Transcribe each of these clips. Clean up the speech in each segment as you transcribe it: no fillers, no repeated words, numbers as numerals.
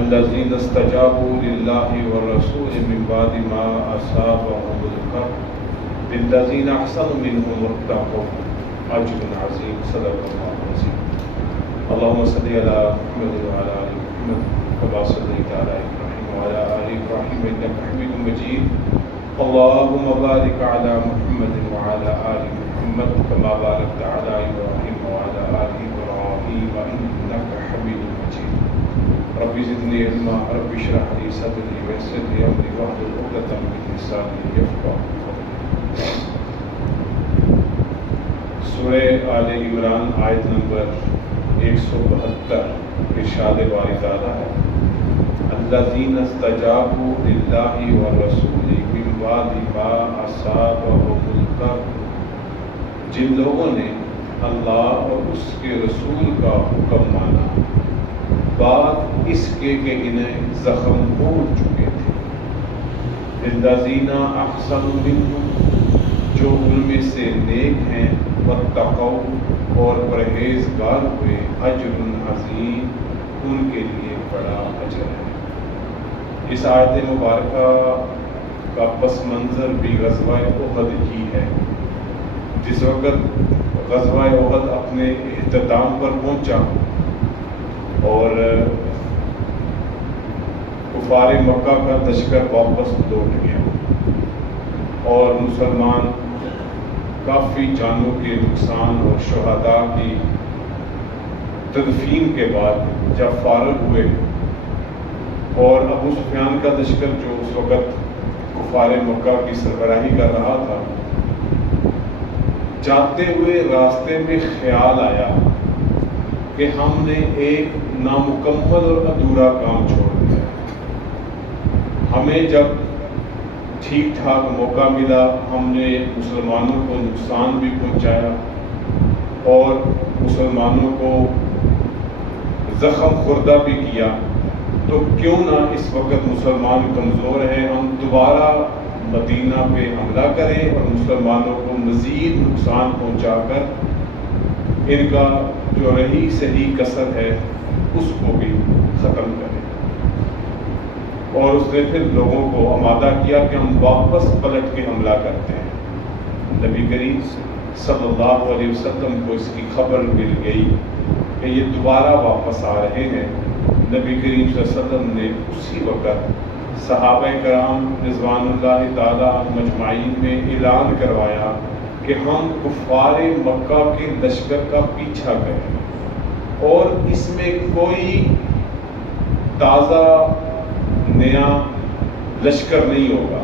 الذين استجابوا لله والرسول من بعد ما أصابهم الكرب للذين أحسنوا منهم واتقوا أجر عظيم. صدق الله العظيم. اللهم صل على محمد وعلى آل محمد كما صليت على إبراهيم وعلى آل إبراهيم إنك حميد مجيد. اللهم بارك على محمد وعلى آل محمد كما باركت على إبراهيم وعلى آل إبراهيم إنك حميد مجيد. رب زدني علما رب اشرح لي صدري ويسر لي امري واحلل عقدة من لساني يفقهوا قولي. سورہ آل عمران آیت نمبر 172 ارشاد باری تعالیٰ ہے الذین استجابوا للہ والرسول من بعد ما اصابهم الکرب، جن لوگوں نے اللہ اور اس کے رسول کا حکم مانا بعد اس کے کہ انہیں زخم پہنچ چکے تھے. للذین احسنوا منہم، جو ان میں سے نیک ہیں، واتقوا، اور پرہیزگار ہوئے، اجر عظیم، ان کے لیے بڑا اجر ہے. اس آیت مبارکہ کا پس منظر بھی غزوہ احد ہی ہے. جس وقت غزوہ احد اپنے اختتام پر پہنچا اور کفار مکہ کا لشکر واپس لوٹ گیا اور مسلمان کافی جانوں کے نقصان اور شہداء کی تدفین کے بعد جب فارغ ہوئے اور ابو سفیان کا لشکر جو اس وقت کفار مکہ کی سربراہی کر رہا تھا، جاتے ہوئے راستے میں خیال آیا کہ ہم نے ایک نامکمل اور ادھورا کام چھوڑ دیا. ہمیں جب ٹھیک ٹھاک موقع ملا ہم نے مسلمانوں کو نقصان بھی پہنچایا اور مسلمانوں کو زخم خوردہ بھی کیا، تو کیوں نہ اس وقت مسلمان کمزور ہیں، ہم دوبارہ مدینہ پہ حملہ کریں اور مسلمانوں کو مزید نقصان پہنچا کر ان کا جو رہی صحیح کسر ہے اس کو بھی ختم کریں. اور اس نے پھر لوگوں کو آمادہ کیا کہ ہم واپس پلٹ کے حملہ کرتے ہیں. نبی کریم صلی اللہ علیہ وسلم کو اس کی خبر مل گئی کہ یہ دوبارہ واپس آ رہے ہیں. نبی کریم صلی اللہ علیہ وسلم نے اسی وقت صحابہ کرام رضوان اللہ تعالی عنہم مجمعین میں اعلان کروایا کہ ہم کفار مکہ کے لشکر کا پیچھا کریں اور اس میں کوئی تازہ نیا لشکر نہیں ہوگا،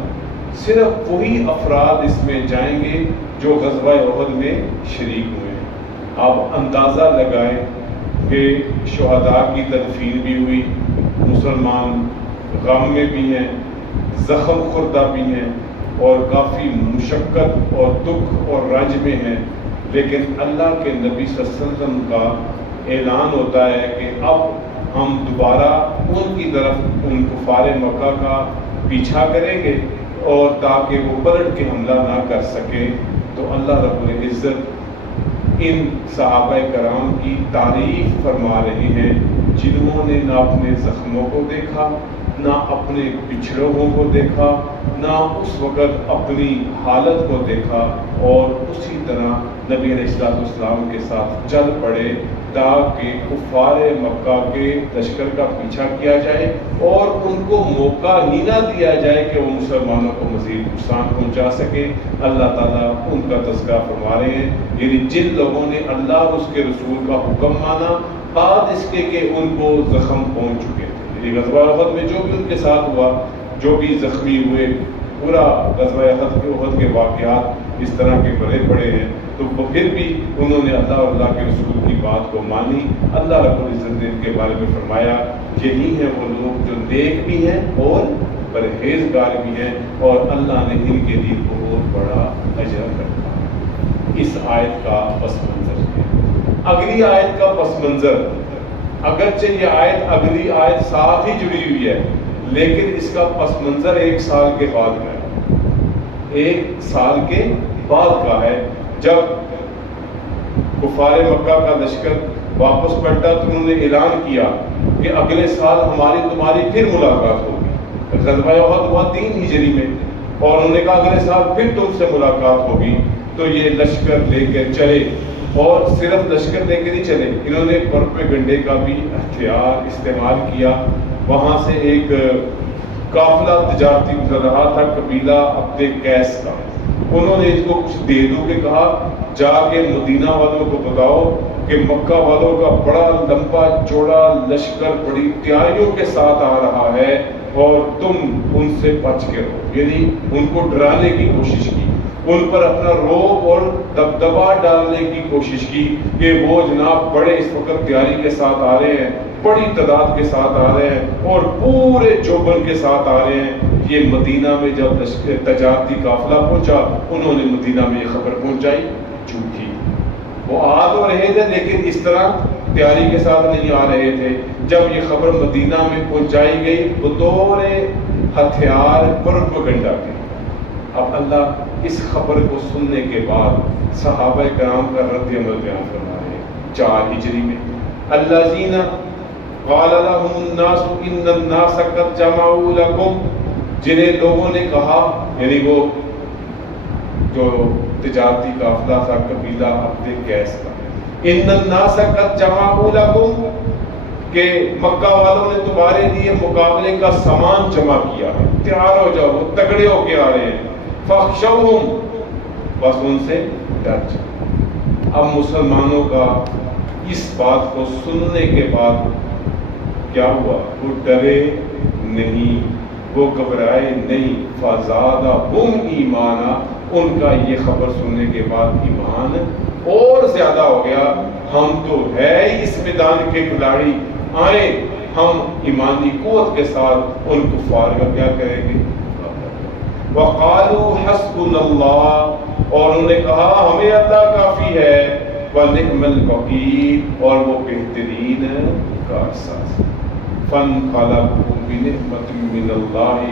صرف وہی افراد اس میں جائیں گے جو غزوہ احد میں شریک ہوئے. آپ اندازہ لگائیں کہ شہداء کی تدفین بھی ہوئی، مسلمان غم میں بھی ہیں، زخم خوردہ بھی ہیں اور کافی مشقت اور دکھ اور رنج میں ہیں، لیکن اللہ کے نبی صلی اللہ علیہ وسلم کا اعلان ہوتا ہے کہ اب ہم دوبارہ ان کی طرف ان کفار مکہ کا پیچھا کریں گے اور تاکہ وہ پلٹ کے حملہ نہ کر سکیں. تو اللہ رب العزت ان صحابہ کرام کی تعریف فرما رہے ہیں جنہوں نے نہ اپنے زخموں کو دیکھا، نہ اپنے پچھڑوں کو دیکھا، نہ اس وقت اپنی حالت کو دیکھا اور اسی طرح نبی علیہ السلام کے ساتھ چل پڑے تاکہ کفار مکہ کے لشکر کا پیچھا کیا جائے اور ان کو موقع ہی نہ دیا جائے کہ وہ مسلمانوں کو مزید نقصان پہنچا سکے. اللہ تعالیٰ ان کا تذکرہ فرما رہے ہیں، یعنی جن لوگوں نے اللہ اور اس کے رسول کا حکم مانا بعد اس کے کہ ان کو زخم پہنچ چکے تھے. یعنی غزوہ احد میں جو بھی ان کے ساتھ ہوا، جو بھی زخمی ہوئے، پورا غزوہ احد کے واقعات اس طرح کے بڑے بڑے ہیں، تو پھر بھی انہوں نے اللہ اور اللہ کے رسول کی بات کو مانی. اللہ رب العزت نے ان کے بارے میں فرمایا یہی ہیں وہ لوگ جو نیک بھی ہیں اور پرہیزگار بھی ہیں اور اللہ نے ان کے لیے بہت بڑا اجر رکھا ہے۔ اس آیت کا پس منظر ہے۔ اگلی آیت کا پس منظر، اگرچہ یہ آیت اگلی آیت ساتھ ہی جڑی ہوئی ہے، لیکن اس کا پس منظر 1 سال کے بعد کا ہے۔ 1 سال کے بعد کا ہے، جب کفار مکہ کا لشکر واپس پلٹا تو انہوں نے اعلان کیا کہ اگلے سال ہماری تمہاری پھر ملاقات ہوگی۔ غزوہ احد ہوا 3 ہجری میں، اور انہوں نے کہا اگلے سال پھر تم سے ملاقات ہوگی۔ تو یہ لشکر لے کر چلے، اور صرف لشکر لے کے نہیں چلے، انہوں نے پروپیگنڈے کا بھی ہتھیار استعمال کیا۔ وہاں سے ایک قافلہ تجارتی گزر رہا تھا، قبیلہ عبد قیس کا، انہوں نے اس کو کچھ دے دو کہ کہا جا کے مدینہ والوں کو بتاؤ کہ مکہ والوں کا بڑا لمبا چوڑا لشکر بڑی تیاریوں کے ساتھ آ رہا ہے اور تم ان سے بچ کے رہو، یعنی ان کو ڈرانے کی کوشش کی، ان پر اپنا روب اور دبدبا ڈالنے کی کوشش کی کہ وہ جناب بڑے اس وقت تیاری کے ساتھ آ رہے ہیں، بڑی تعداد کے ساتھ آ رہے ہیں اور پورے جوبن کے ساتھ آ رہے ہیں۔ یہ مدینہ میں جب تجارتی قافلہ پہنچا، انہوں نے مدینہ میں یہ خبر پہنچائی جھوٹی، وہ آ تو رہے تھے لیکن اس طرح تیاری کے ساتھ نہیں آ رہے تھے۔ جب یہ خبر مدینہ میں پہنچائی گئی بطور ہتھیار پروپیگنڈا کے، اب اللہ اس خبر کو سننے کے بعد صحابہ کرام کا رد عمل بیان فرما رہے ہیں۔ 4 ہجری میں الذین قال لهم الناس ان الناس قد جمعوا لكم، جنہیں لوگوں نے کہا، یعنی وہ جو تجارتی قافلہ تھا قبیلہ عبد قیس کا، ان الناس قد جمعوا لكم، کہ مکہ والوں نے تمہارے لیے مقابلے کا سامان جمع کیا ہے، تیار ہو جاؤ، وہ تگڑے ہو کے آ رہے ہیں، فاخشوہم، بس ان سے ڈر جاؤ۔ اب مسلمانوں کا اس بات کو سننے کے بعد کیا ہوا؟ وہ ڈرے نہیں، وہ گھبرائے نہیں، فزادہم ایمانا، ان کا یہ خبر سننے کے بعد ایمان اور زیادہ ہو گیا۔ ہم تو ہے ہی اس میدان کے کھلاڑی، آئیں ہم ایمانی قوت کے ساتھ ان کفار کا کیا کریں گے۔ وقالوا حسبنا اللہ، اور انہوں نے کہا ہمیں اللہ کافی ہے، ونعم الوکیل، اور وہ بہترین کارساز۔ فانقلبوا بنعمت من اللہ،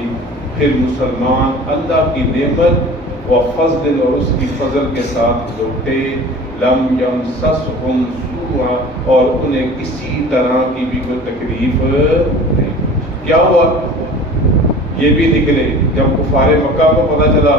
پھر مسلمان اللہ کی نعمت و فضل اور اس کی فضل کے ساتھ لوٹے، لم یمسسہم سوء، اور انہیں کسی طرح کی بھی کوئی تکلیف نہیں۔ کیا ہوا؟ یہ بھی نکلے جب کفار مکہ کو پتہ چلا،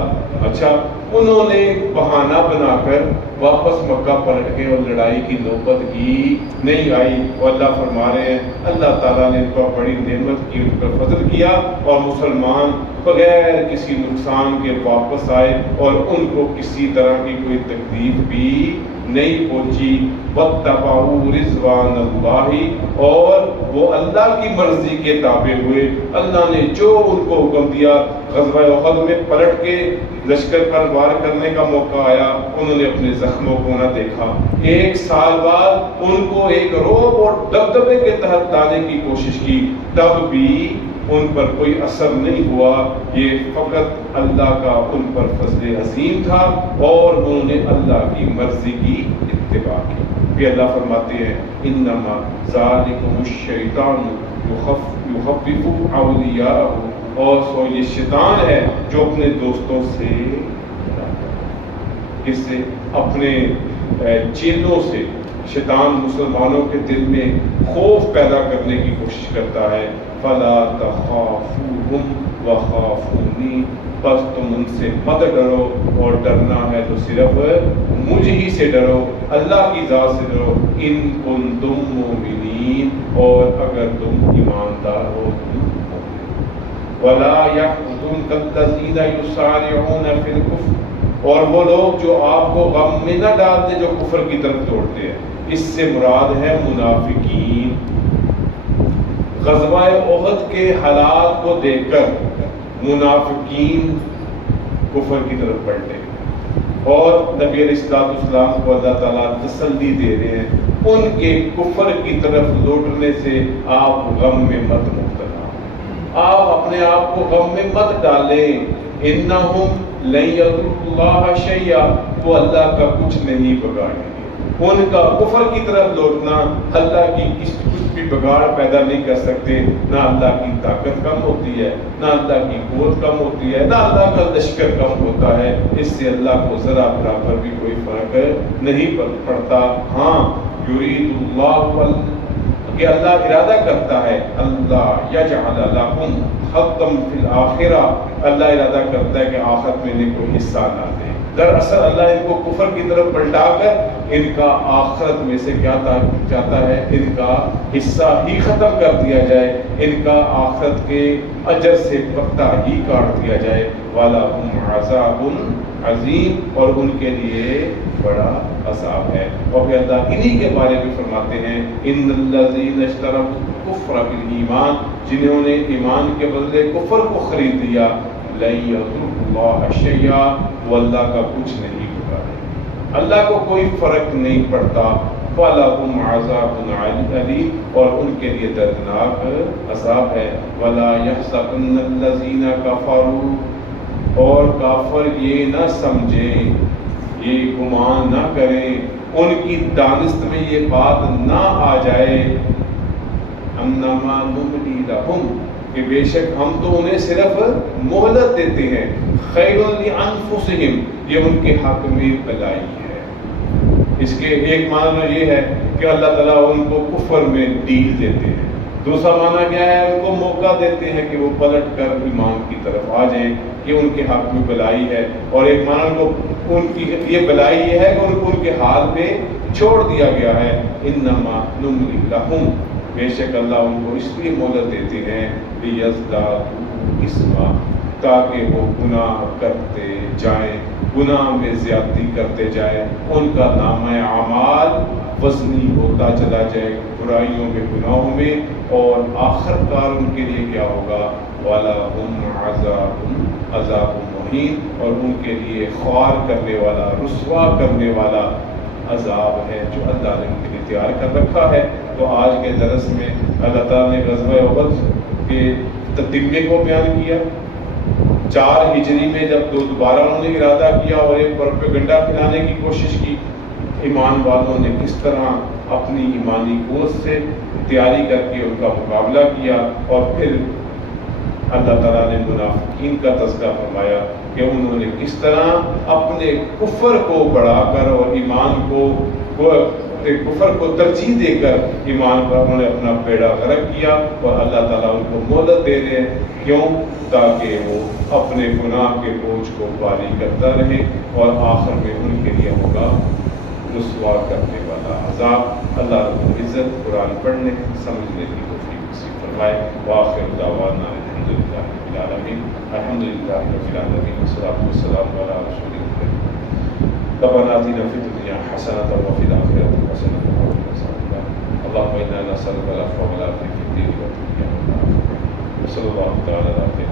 اچھا انہوں نے بہانہ بنا کر واپس مکہ پلٹ کے اور لڑائی کی نوبت ہی نہیں آئی، اور اللہ فرما رہے ہیں اللہ تعالیٰ نے ان پر بڑی نعمت کی، ان پر فضل کیا، اور مسلمان بغیر کسی نقصان کے واپس آئے اور ان کو کسی طرح کی کوئی تکلیف بھی نہیں پہنچی۔ واتبعوا رضوان اللہ، اور وہ اللہ کی مرضی کے تابع ہوئے، اللہ نے جو ان کو حکم دیا۔ غزوہ احد میں پلٹ کے لشکر پر وار کرنے کا موقع آیا، انہوں نے اپنے زخموں کو نہ دیکھا۔ 1 سال بعد ان کو ایک رعب اور دبدبے کے تحت لانے کی کوشش کی، تب بھی ان پر کوئی اثر نہیں ہوا۔ یہ فقط اللہ کا ان پر فضل عظیم تھا اور انہوں نے اللہ کی مرضی کی اتباع کی۔ پھر اللہ فرماتے ہیں انما ذالکم الشیطان یخوف اولیاءہ، اور سو یہ شیطان ہے جو اپنے دوستوں سے اس سے اپنے چیلوں سے شیطان مسلمانوں کے دل میں خوف پیدا کرنے کی کوشش کرتا ہے۔ فلا تخافوہم وخافونی، بس تم ان سے مت ڈرو، اور ڈرنا ہے تو صرف مجھ ہی سے ڈرو، اللہ کی ذات سے ڈرو، ان کنتم مومنین، اور اگر تم ایماندار ہو۔ ولا یحزنک الذین یسارعون فی الکفر، اور وہ لوگ جو آپ کو غم میں نہ ڈالتے جو کفر کی طرف دوڑتے ہیں، اس سے مراد ہے منافقین۔ غزوہ احد کے حالات کو دیکھ کر منافقین کفر کی طرف پلٹے، اور نبی علیہ السلام کو اللہ تعالیٰ تسلی دے رہے ہیں ان کے کفر کی طرف لوٹنے سے آپ غم میں مت مبتلا، آپ اپنے آپ کو غم میں مت ڈالیں. انہم لن یضروا اللہ شیئا، وہ اللہ کا کچھ نہیں بگاڑیں گے. ان کا کفر کی طرف لوٹنا اللہ کی کچھ بھی بگاڑ پیدا نہیں کر سکتے. نہ اللہ کی طاقت کم ہوتی ہے، نہ اللہ کی قوت کم ہوتی ہے، نہ اللہ کا لشکر کم ہوتا ہے. اس سے اللہ کو ذرا برابر بھی کوئی فرق نہیں پڑتا. ہاں یرید اللہ، کہ اللہ ارادہ کرتا ہے، اللہ یجعل لکم حظً فی الآخرہ، اللہ ارادہ کرتا ہے کہ آخرت میں انہیں کوئی حصہ نہ دے. دراصل اللہ ان کو کفر کی طرف پلٹا کر ان کا آخرت میں سے کیا چاہتا ہے، ان کا حصہ ہی ختم کر دیا جائے، ان کا آخرت کے اجر سے پتہ ہی کاٹ دیا جائے. وَلَهُمْ عَذَابٌ عَظِيمٌ، اور ان کے لیے بڑا عذاب ہے. اور پھر اللہ انہی کے بارے میں فرماتے ہیں ان الذین اشتروا الکفر بالایمان، جنہوں نے ایمان کے بدلے کفر کو خرید لیا، لن یضروا اللہ شیئا، وہ اللہ کا کچھ نہیں بگاڑے، اللہ کو کوئی فرق نہیں پڑتا. وَلَهُمْ عَذَابٌ عَلِيمٌ، اور ان کے لیے دردناک عذاب ہے. وَلَا يَحْسَبَنَّ الَّذِينَ كَفَرُوا، اور کافر یہ نہ سمجھیں، یہ گمان نہ کریں، ان کی دانست میں یہ بات نہ آ جائے، انما نملی لہم، کہ بے شک ہم تو انہیں صرف مہلت دیتے ہیں، خیر لانفسہم، یہ ان کے حق میں بھلائی ہے. اس کے ایک معنی یہ ہے کہ اللہ تعالیٰ ان کو کفر میں ڈیل دیتے ہیں. دوسرا معنی کیا ہے، ان کو موقع دیتے ہیں کہ وہ پلٹ کر ایمان کی طرف آ جائیں، یہ ان کے حق میں بھلائی ہے. اور ایک معنی کو ان کی یہ بھلائی یہ ہے کہ ان کو ان کے حال پہ چھوڑ دیا گیا ہے. انما نملی لہم، بے شک اللہ ان کو اس لیے مہلت دیتے ہیں لیزدادوا اثما، تاکہ وہ گناہ کرتے جائیں، گناہ میں زیادتی کرتے جائیں، ان کا نامہ اعمال وزنی ہوتا چلا جائے برائیوں میں، گناہوں میں، اور آخر کار ان کے لیے کیا ہوگا، وَلَهُمْ عَذَابٌ مُہِینٌ، اور ان کے لیے خوار کرنے والا، رسوا کرنے والا عذاب ہے جو اللہ نے ان کے لیے تیار کر رکھا ہے. تو آج کے درس میں اللہ تعالیٰ نے غزوہ احد کے تتمے کو بیان کیا. 4 ہجری میں جب دوبارہ انہوں نے ارادہ کیا اور ایک پروپیگنڈا پھیلانے کی کوشش کی، ایمان والوں نے کس طرح اپنی ایمانی قوت سے تیاری کر کے ان کا مقابلہ کیا. اور پھر اللہ تعالیٰ نے منافقین کا تذکرہ فرمایا کہ انہوں نے کس طرح اپنے کفر کو بڑھا کر اور ایمان کو کفر کو ترجیح دے کر ایمان پر انہوں نے اپنا بیڑا غرق کیا. اور اللہ تعالیٰ ان کو مہلت دے رہے ہیں، کیوں؟ تاکہ وہ اپنے گناہ کے بوجھ کو باری کرتا رہے، اور آخر میں ان کے لیے ہوگا رسوا کرنے والا عذاب. اللہ رب العزت قرآن پڑھنے سمجھنے کی توفیق نصیب فرمائے. وآخر دعوانا الحمدللہ رب العالمین، الحمدللہ رب العالمین، والصلاۃ والسلام علی رسول اللہ. ربنا آتنا فی الدنیا حسنة وفی الآخرة حسنة وقنا عذاب النار. اللهم إنا نسألك العفو والعافية في الدين والدنيا والآخرة. وصلى الله تعالى على